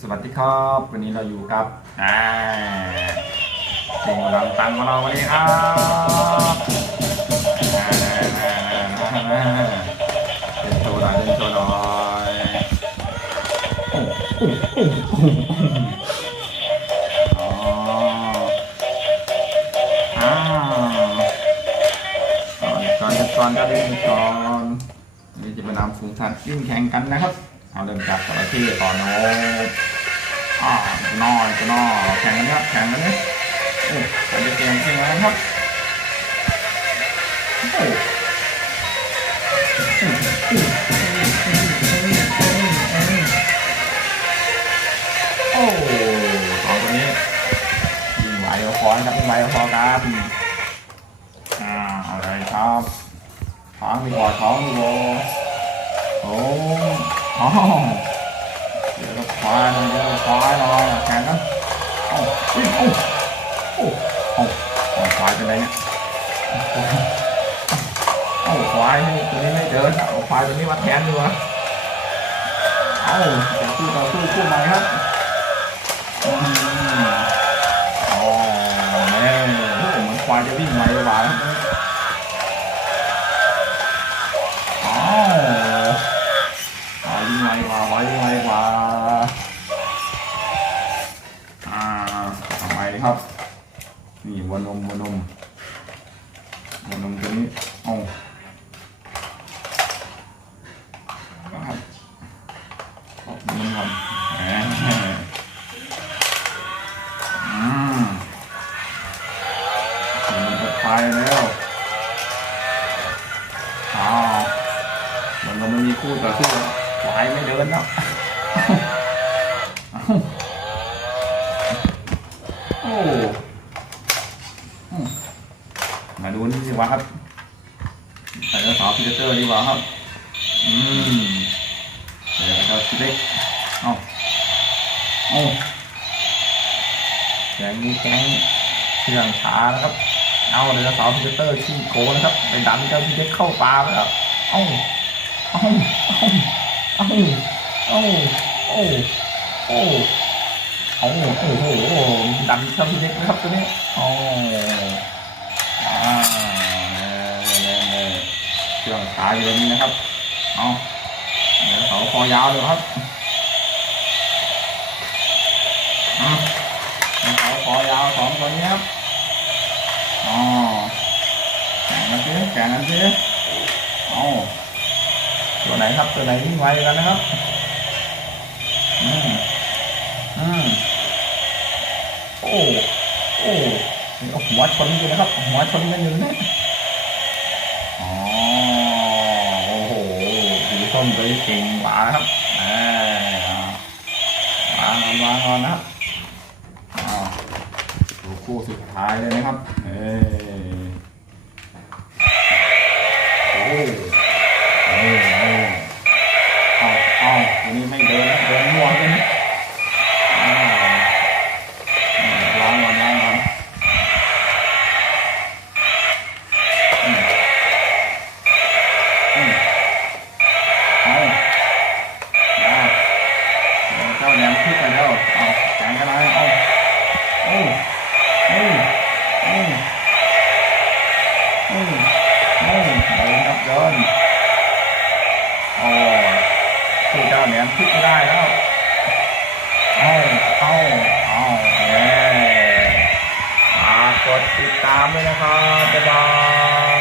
สวัสดีครับ วันนี้เราอยู่กับอ่าเก่งหลังตังของเราวันนี้ครับอ่าเป็นโชว์หน่อยเป็นโชว์หน่อยโอ้โอ้โอ้โอ้อ๋ออ่าก่อนก่อนจะก่อนจะเล่นก่อนนี่จะเป็นนำฝูงสัตว์วิ่งแข่งกันนะครับ เอาเริ่มจากจระเข้ก่อนโอ้อ่าน้อยจะน้อแข่งกันครับแข่งกันนะโอ้ใครจะเก่งจริงนะครับโอ้โอ้สองตัวนี้ยิงไหวเอาคอนครับยิงไหวเอาคอครับอ่าอาเลยครับท้องดีกว่าท้องดีกว่าโอ้ อ๋อเดี๋ยวเราคว้าหน่อยเดี๋ยวเราคว้าหน่อยแข่งกันโอ้ยโอ้โอ้โอ้โอ้ควายเป็นไรเนี่ยโอ้ควายตัวนี้ไม่เดินเอาควายตัวนี้มาแทนดีกว่าเอ้าเดี๋ยวคู่ต่อสู้คู่ใหม่ครับอืมอ๋อแม่โอ้เหมือนควายจะวิ่งไวกว่าครั ครับ นี่วัวนมวัวนมวัวนมตัวนี้เอาครับขอบคุณครับแหมอืมมันจะตายแล้วอ้าวมันก็ไม่มีคู่ต่อสู้แล้วควายไม่เดินแล้ว อ้มาดูนี่ดีกว่าครับใส่กระสอบพิเตอร์ดีกว่าครับ อืมใส่กระสอบเล็กเอาเอาแกงนี้แกงเชื่องช้านะครับ เอาเรือสาวพิเตอร์ขี้โกนะครับไปดันเจ้าพี่เล็กเข้าปลาไปแล้วเอ้าเอ้าเอ้าเอ้าเอ้าโอ้ โอ้โหดันเข้าพี่เล็กนะครับตัวนี้โอ้อ่าเครื่องขายอยู่ตรงนี้นะครับเอาเดี๋ยวเขาคอยาวเลยครับอะเดี๋ยวเขาคอยาวสองตัวนี้ครับอ๋อแข่งกันสิแข่งกันสิเอาตัวไหนครับตัวไหนวิ่งไวกันนะครับ อืมอืมโอ้โอ้นี่เอา หัวชนกันนะครับ หัวชนกันอยู่นะอ๋อโอ้โหสีส้มตัวนี้เก่งกว่าครับเออวางก่อนวางก่อนนะครับดูคู่สุดท้ายเลยนะครับ เออ เจ้าแหลมพลิกไปแล้วเอาแข่งกันเลยเอาโอ้โอ้โอ้โอ้โอ้เดินครับเดินโอ้สู้เจ้าเหรียญพลิกไม่ได้แล้วเอาเอาเอาเย้ฝากกดติดตามด้วยนะครับบ๊ายบาย